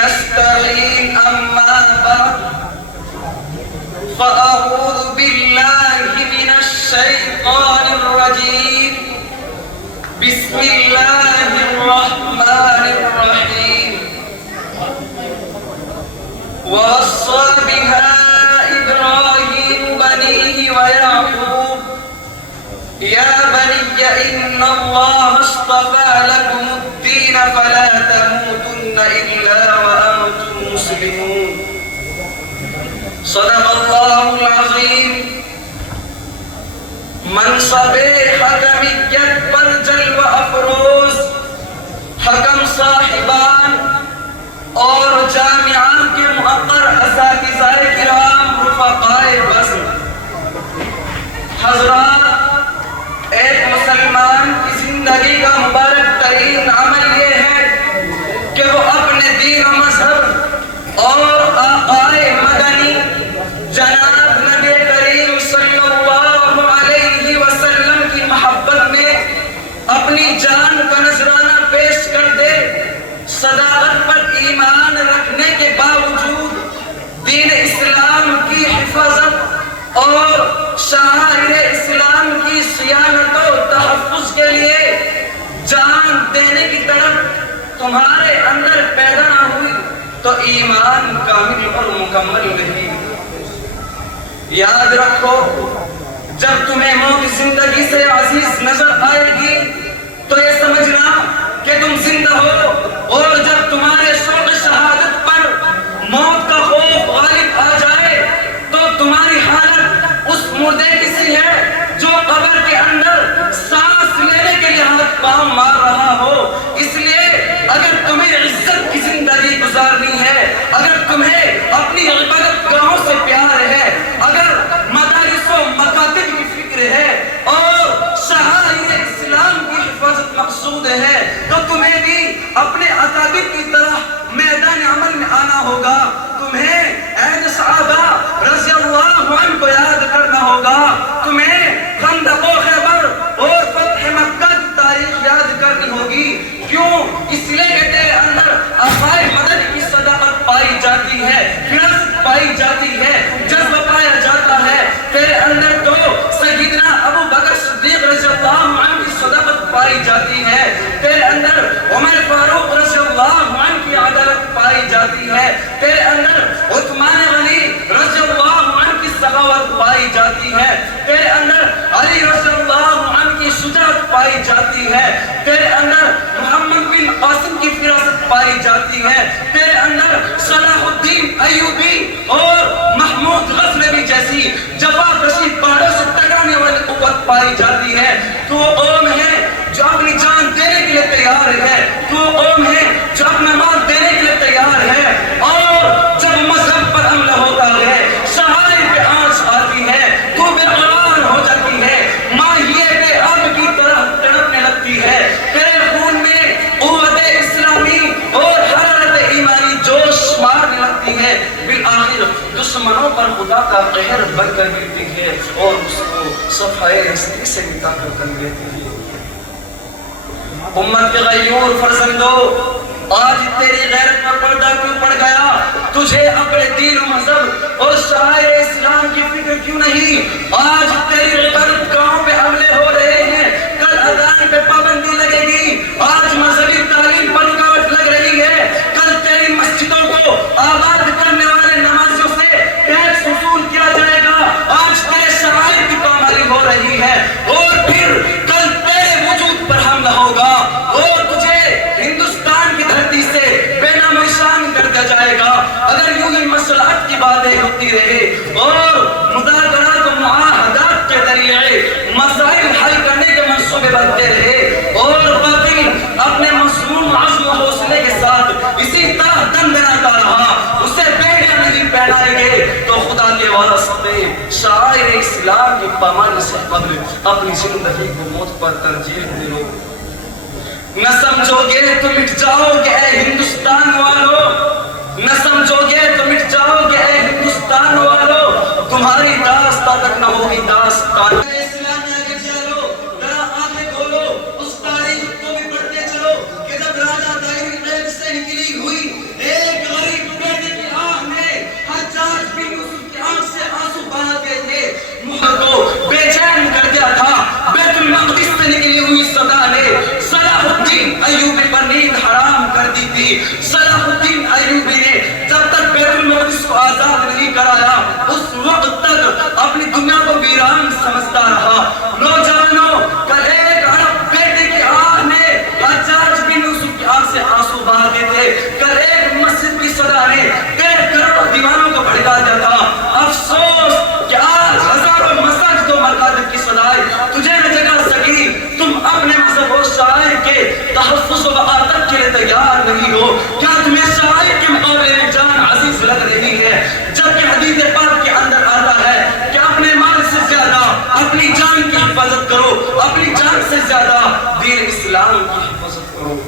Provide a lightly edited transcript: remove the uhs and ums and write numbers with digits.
نستعين أما بعد فأعوذ بالله من الشيطان الرجيم بسم الله الرحمن الرحيم ووصى بها إبراهيم بنيه ويعقوب يا بني إن الله اصطفى لكم الدين فلا تموتن إلا وأنتم مسلمون صدق الله العظيم منصب حکمیت پر جلوہ افروز حکم صاحبان اور جامعہ کے معطر اساتذہ کرام رفقائے وزن حضرات، ایک مسلمان کی زندگی کا مبارک ترین عمل یہ ہے کہ وہ اپنے دین و مذہب اور آقائے مدنی جناب نبی کریم صلی اللہ علیہ وسلم کی محبت میں اپنی جان کا نذرانہ پیش کر دے۔ صداقت پر ایمان رکھنے کے باوجود دین اسلام کی حفاظت اور شعائر اسلام کی صیانت و تحفظ کے لیے جان دینے کی طرف تمہارے اندر پیدا نہ ہوئی تو ایمان کامل اور مکمل نہیں۔ یاد رکھو، جب تمہیں موت زندگی سے عزیز نظر آئے گی تو یہ سمجھنا کہ تم زندہ ہو، اور جب تمہارے شوق شہادت پر موت کا خوف غالب آ جائے تو تمہاری حالت اس مردے کسی ہے جو قبر کے اندر سانس لینے کے لیے ہاتھ پاؤں مار رہا ہو۔ اس لیے اگر تمہیں عزت کی زندگی گزارنی ہے، اگر تمہیں اپنی عبادت گاہوں سے پیار ہے، اگر مدارس و مکاتب کی فکر ہے اور شعائر اسلام کی حفاظت مقصود ہے تو تمہیں بھی اپنے اکابر کی طرح میدان عمل میں آنا ہوگا۔ تمہیں عہد صحابہ رضی اللہ عنہ کو یاد کرنا ہوگا، تمہیں خندق و خیبر اور فتح مکہ کی تاریخ یاد کرنی ہوگی۔ کیوں؟ اس لیے کہ تیرے اندر آقائے مدنی کی صداقت پائی جاتی ہے، فراست پائی جاتی ہے، جذبہ پایا جاتا ہے۔ تیرے اندر تو سیدنا ابو بکر صدیق رضی اللہ عنہ کی صداقت پائی جاتی ہے، تیرے اندر عمر فاروق رضی اللہ عنہ کی عدالت پائی جاتی ہے، تیرے اندر عثمان غنی رضی اللہ عنہ کی سخاوت پائی جاتی ہے، تیرے اندر علی رضی اللہ عنہ کی شجاعت پائی جاتی ہے، تیرے اندر محمد بن قاسم کی فراست پائی جاتی ہے، تیرے اندر صلاح الدین ایوبی اور محمود غزنوی جیسی جفا کشی پہاڑوں سے ٹکرانے والی قوت پائی جاتی ہے۔ تو قوم ہے جو اپنی جان دینے کے لیے تیار ہے، تو قوم ہے جو اپنا مال دینے کے لیے تیار ہے، اور جب مذہب پر حملہ ہوتا ہے، شعائر پہ آنچ آتی ہے تو بے قرار ہو جاتی ہے، ماہیے پہ آگ کی طرح تڑپنے لگتی ہے، تیرے خون میں قوت اسلامی اور حرارت ایمانی جوش مارنے لگتی ہے، بالآخر دشمنوں پر خدا کا قہر بن کر گرتی ہے اور اس کو صفحۂ ہستی سے مٹا کر دیتی ہے۔ امت کے غیور فرزندو، آج تیری غیرت میں پردہ کیوں پڑ گیا؟ تجھے اپنے دین و مذہب اور شعائر اسلام کی فکر کیوں نہیں؟ آج تیری عبادت گاہوں پہ حملے ہو رہے ہیں، کل اذان پہ پابندی لگے گی، آج مذہبی تعلیم پر رکاوٹ لگ رہی ہے، کل تیری مسجدوں کو آباد کرنے والے نمازیوں سے ٹیکس وصول کیا جائے گا، آج تیرے شعائر کی پامالی ہو رہی ہے، اور پھر کل تیرے وجود پر حملہ ہوگا اور تجھے ہندوستان کی دھرتی سے بے نام و نشان کر دیا جائے گا۔ اگر یوں ہی مصلحت کی باتیں ہوتی رہے اور مذاکرات و معاہدات کے ذریعے مسائل حل کرنے کے منصوبے بنتے رہے اور باطل اپنے مسموم عزم و حوصلے کے ساتھ اسی طرح دم بناتا رہا، اسے بیڑیاں نہیں پہنائیں گے تو خدا کے واسطے شاعر اسلام کی پامال سے قبل اپنی زندگی کو موت پر ترجیح دے لو۔ نہ سمجھو گے تو مٹ جاؤ گے اے ہندوستان والو، نہ سمجھو گے تو مٹ جاؤ گے اے ہندوستان والو، تمہاری داستان تک نہ ہوگی داستان۔ اسلام میں آگے چلو، ذرا آنکھیں کھولو، اس تاریخ کو بھی پڑھتے چلو کہ جب راجہ دائری قید سے نکلی ہوئی ایک صلاح الدین ایوبی نے جب تک بیت المقدس کو آزاد نہیں کرایا اس وقت تک اپنی دنیا کو ویران سمجھتا رہا۔ نوجوانوں، کل ایک عرب بیٹے کی آہ نے حجاج بن یوسف کی آنکھ سے آنسو بہاتے تھے۔ کل ایک مسجد کی صدا نے 1.5 کروڑ دیوانوں کو بھڑکا دیا تھا۔ افسوس کہ آج ہزاروں مساجد و مساجد کی صدائیں تجھے نہ جگا سکی۔ تم اپنے مذہب و شاعر کے تحفظ و بقا تک کے لیے تیار نہیں ہو۔ کیا تمہیں شاعر کے مقابلے میں جان عزیز لگ رہی ہے، جبکہ حدیث پاک کے اندر آتا ہے کہ اپنے مال سے زیادہ اپنی جان کی حفاظت کرو، اپنی جان سے زیادہ دین اسلام کی حفاظت کرو۔